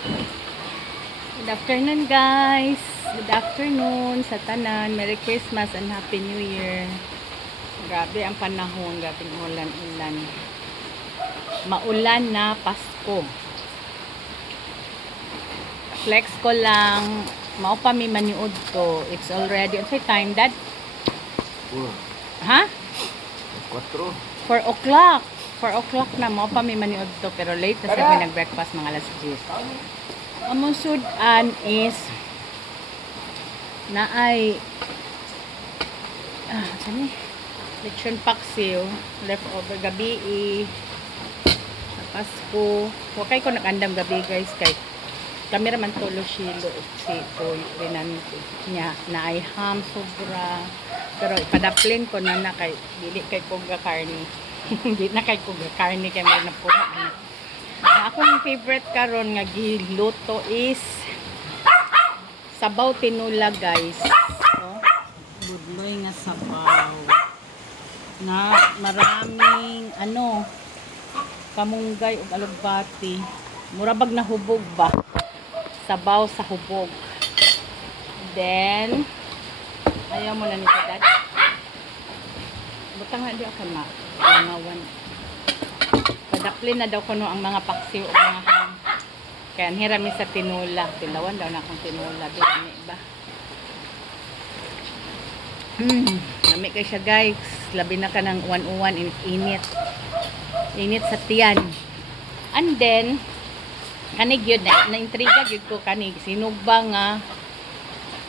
Good afternoon guys. Good afternoon sa tanan. Merry Christmas and Happy New Year. Grabe ang panahon, grabing ulan-ulan. Maulan na Pasko. Flex ko lang. Mao pa mi maniud ko. It's already, ano time dad? 4. Ha? 4. 4 o'clock. 4 o'clock na mo pa mi maniud to, pero late na sa may nag-breakfast mga alas 10. Among sudan is na ay sani lechon paksiw leftover gabi sa Pasko. Wakay ko nakandam gabi guys kay kamera man tulo shilo si Toy rinan niya na ay ham sobra, pero ipadaplin ko na kay dili kay kuga karni. Hindi na kay kuga karni kay may napura na. Akong favorite karon nga giluto is sabaw tinula guys. Oh, budloy nga sabaw na maraming kamunggay ug alugbati. Murabag na hubog ba? Sabaw sa hubog. Then ayaw mo na nito dad. Butang na di ako na langawan. Padaplin na daw kuno ang mga paksiw o mga ham. Kaya hirami sa tinula. Tilawan daw na akong tinula. Dami ba? Nami kay siya guys. Labi na ka ng uwan-uwan. Init. Init sa tiyan. And then, kanig yun. Na-intriga yun ko kanig. Sinugba nga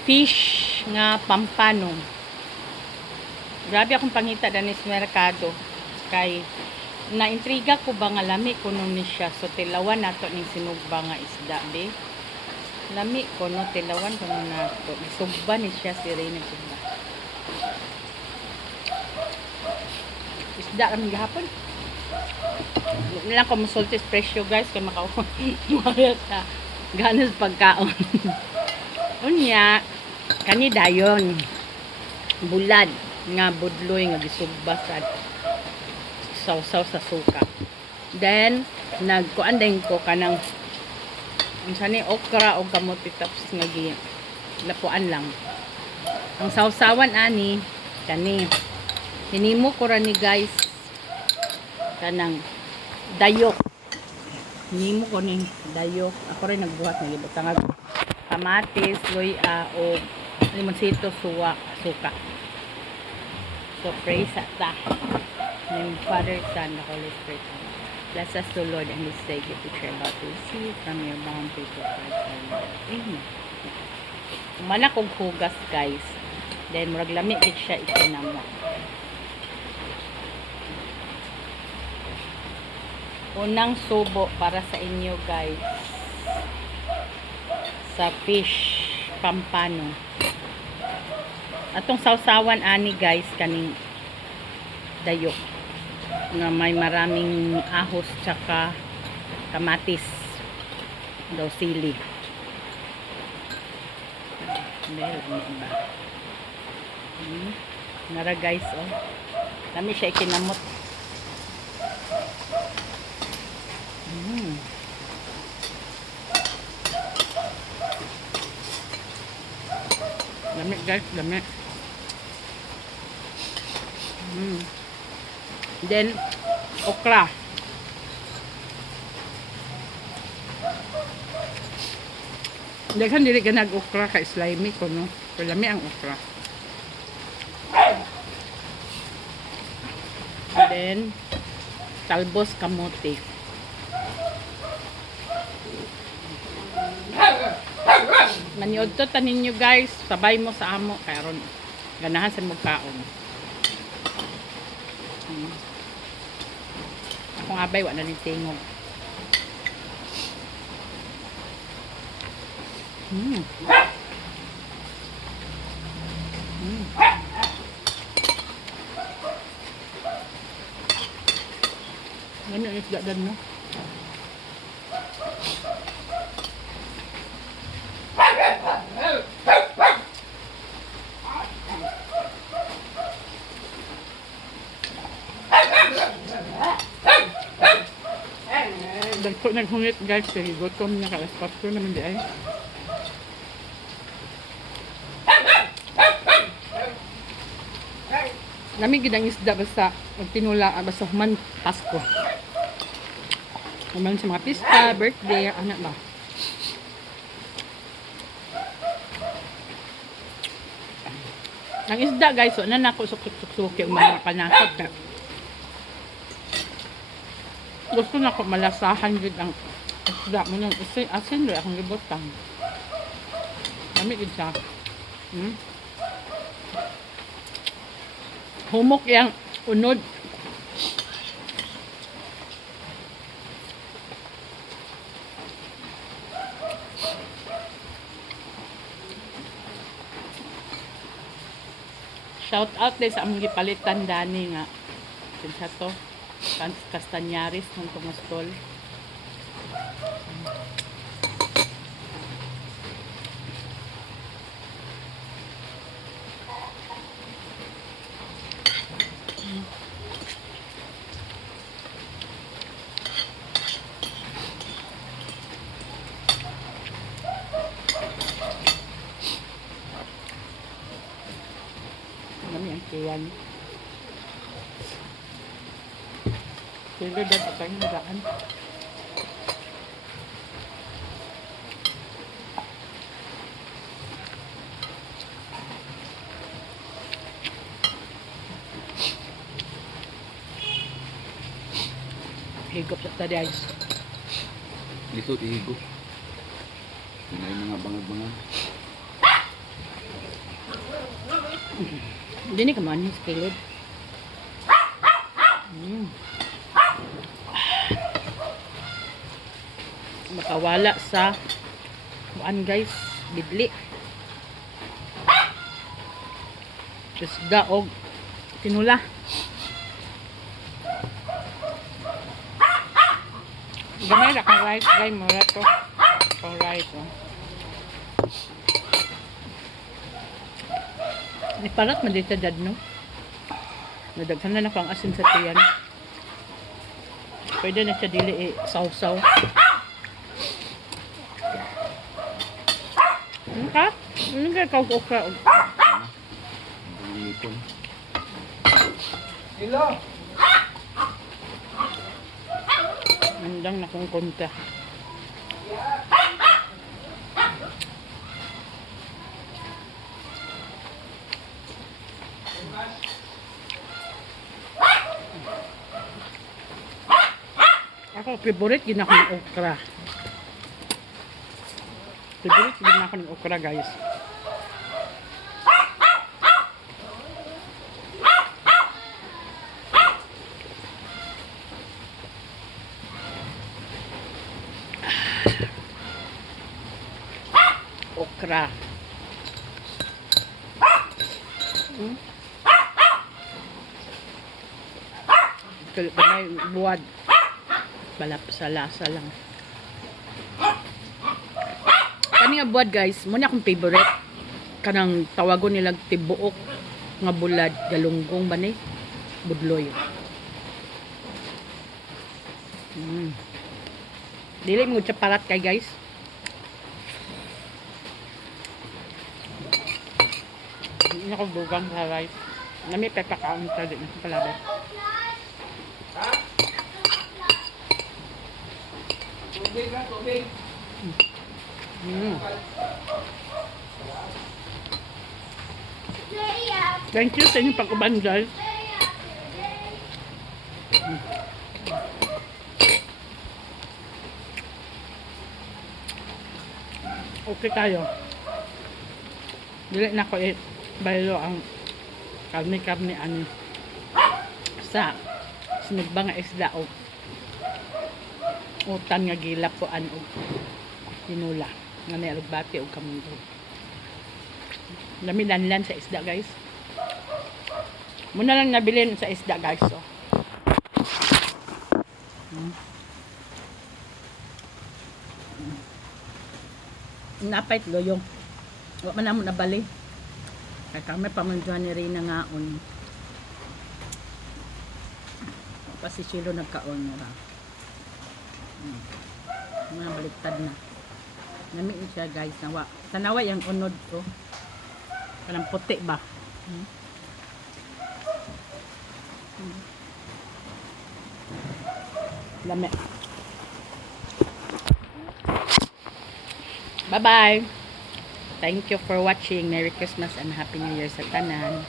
fish nga pampano. Grabe akong pangita danis merkado. Kay na-intriga ko ba nga lami kuno ni siya. So tilawan nato ning sinugba nga isda be. Lami kuno tilawan kuno nato. Isugba ni siya si Reyna sugba. Isda kami gahapon. Nilang ko musultis presyo guys kay makauwi. Mahal ta. Ganas pagkaon. Unya kani dayon. Bulad nga budloy nga gisugba sa sausaw sa suka. Then nagkuan din ko kanang unsani okra o kamote tapos nga lapuan lang. Ang sausawan ani kani hinimo ko ra ni guys kanang dayok. Hinimo ko ni dayok. Ako rin nagbuhat ng libutang kamatis, luya o limonsito, suka. So praise sa ta. Name Father, Son, the Holy Spirit. Bless us, the Lord, and this day give the share about to receive from your bounty to Christ. Amen. Umana kong hugas, guys. Then, murag lamig siya ikinamo. Unang subo para sa inyo, guys. Sa fish pampano. Atong sausawan ani, guys, kaning dayok na may maraming ahos tsaka kamatis daw sili. Nara guys oh. Dami siya ikinamot. Dami guys, dami. Then okra. Daghan dili ka nag-okra ka slimy ko no. Pero lami ang okra. Then talbos kamote. Maniod to tanin nyo guys. Sabay mo sa amo kay aron ganahan sa magkaon. Akong abay wala ni tingog. Ano isda dan no? Dagko Ako naghungit guys, kaya gutom na ka. Alas 4 naman di ay. Lamig gid ang isda basta tinula basta human Pasko. Human sa mga pista, birthday, anak ba? Ang isda guys, so na nako suki ang mga panakot ka. Gusto na ko malasahan gid ang isda mo nang asin ro akong gibutang. Lamig gid siya. Humok yang unod. Shout out din sa among gipalitan dani nga. Kinsa to? Castañares ng Tomastol. Kami ang kiyan. Sila dapat tayo nagaan. Higop sa tadi guys. Dito ihigo. May mga bangag-bangag. Hindi ni kamanin sa kilid. Makawala sa kuan guys, bidli. Isda og tinula. Gamay ra kang rice guys, mura to. Kang rice oh. Iparat man dito dad no. Nadaghan na pang asin sa tiyan. Pwede na siya dili sausaw. Ka? Ano ka okra? Ang lipon. Mandang na kong konta. Ako, favorite gina ko ng okra. Favorite gina ko ng okra, guys. Okra. May buwad. Balap sa lasa lang. Kani nga buwad guys, muna akong favorite. Kanang tawagon nilang tibuok nga bulad, galunggong ba ni? Budloy. Dili mo siya parat kay guys. Hindi ako bugang sa rice. Nami pepakaon sa din sa palabas. Thank you sa inyong pag-uban guys. Okay tayo. Dili na ko baylo ang karne-karne ano sa sinugba nga isda o utan nga gilap ko ano tinula nga nialugbati o kamundo. Lamilanlan sa isda guys. Muna lang nabilin sa isda guys. So. Napait loyong. Wa man namo nabali. Kay kami pamanduan ni Rina nga on. Pa si Chilo nagkaon na. Mga baliktad na. Namiin siya guys. Nawa. Tanawa yung unod ko. Parang puti ba? Lami. Bye-bye. Thank you for watching. Merry Christmas and Happy New Year sa tanan.